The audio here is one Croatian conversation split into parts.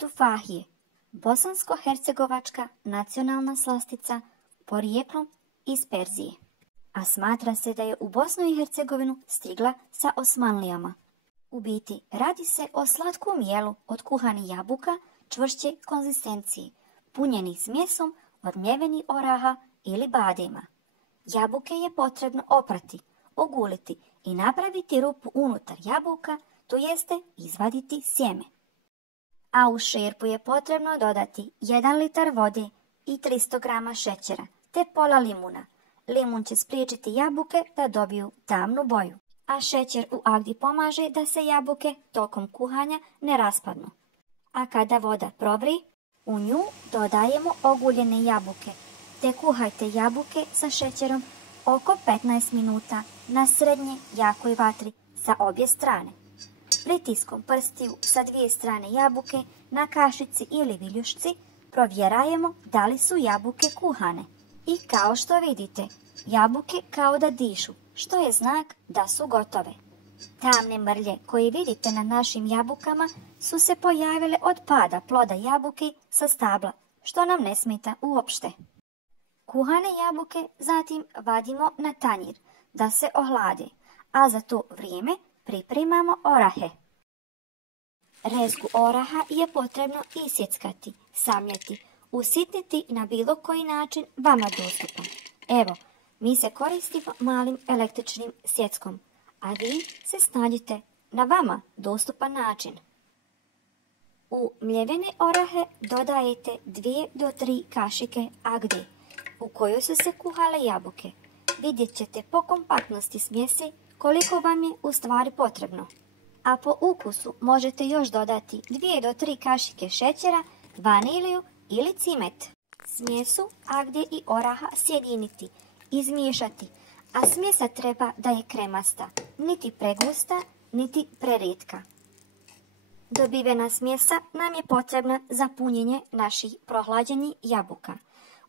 Tufahije, bosansko-hercegovačka nacionalna slastica porijeklom iz Perzije, a smatra se da je u Bosnu i Hercegovinu stigla sa Osmanlijama. U biti, radi se o slatkom jelu od kuhanih jabuka čvršće konzistencije, punjeni smjesom od mljevenih oraha ili badema. Jabuke je potrebno oprati, oguliti i napraviti rupu unutar jabuka, to jeste izvaditi sjeme. A u šerpu je potrebno dodati 1 litar vode i 300 grama šećera, te pola limuna. Limun će spriječiti jabuke da dobiju tamnu boju, a šećer u agdi pomaže da se jabuke tokom kuhanja ne raspadnu. A kada voda provri, u nju dodajemo oguljene jabuke, te kuhajte jabuke sa šećerom oko 15 minuta na srednje jakoj vatri sa obje strane. Pritiskom prstiju sa 2 strane jabuke na kašici ili viljušci provjerajemo da li su jabuke kuhane. I kao što vidite, jabuke kao da dišu, što je znak da su gotove. Tamne mrlje koje vidite na našim jabukama su se pojavile od pada ploda jabuke sa stabla, što nam ne smeta uopšte. Kuhane jabuke zatim vadimo na tanjir da se ohlade, a za to vrijeme pripremamo orahe. Rezgu oraha je potrebno isjeckati, samljeti, usitniti na bilo koji način vama dostupan. Evo, mi se koristimo malim električnim sjeckom, a vi se snađite na vama dostupan način. U mljevene orahe dodajete 2 do 3 kašike agde u kojoj su se kuhale jabuke. Vidjet ćete po kompaktnosti smjesi koliko vam je u stvari potrebno. A po ukusu možete još dodati 2 do 3 kašike šećera, vaniliju ili cimet. Smjesu agde i oraha sjediniti, izmiješati, a smjesa treba da je kremasta, niti pregusta, niti prerijetka. Dobivena smjesa nam je potrebna za punjenje naših prohlađenih jabuka.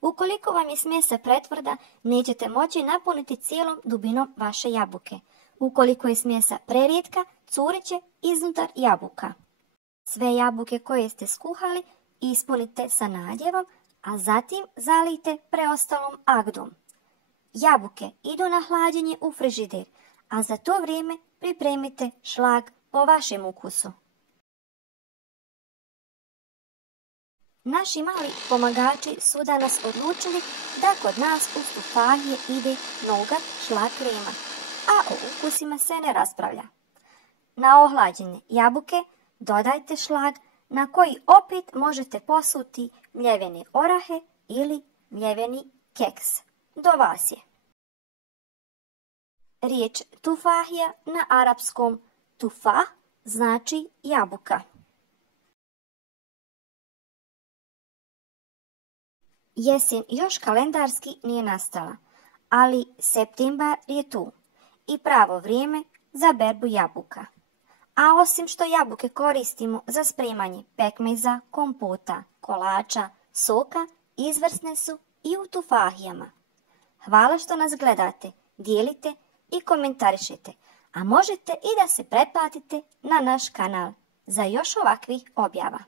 Ukoliko vam je smjesa pretvrda, nećete moći napuniti cijelom dubinom vaše jabuke. Ukoliko je smjesa prerijetka, curit će iznutar jabuka. Sve jabuke koje ste skuhali ispunite sa nadjevom, a zatim zalijte preostalom agdom. Jabuke idu na hlađenje u frižider, a za to vrijeme pripremite šlag po vašem ukusu. Naši mali pomagači su danas odlučili da kod nas u tufahije ide nougat šlag krema, a o ukusima se ne raspravlja. Na ohlađene jabuke dodajte šlag na koji opet možete posuti mljevene orahe ili mljeveni keks. Do vas je. Riječ tufahija na arapskom tufah znači jabuka. Jesen još kalendarski nije nastala, ali septembar je tu i pravo vrijeme za berbu jabuka. A osim što jabuke koristimo za spremanje pekmeza, kompota, kolača, soka, izvrsne su i u tufahijama. Hvala što nas gledate, dijelite i komentarišete, a možete i da se pretplatite na naš kanal za još ovakvih objava.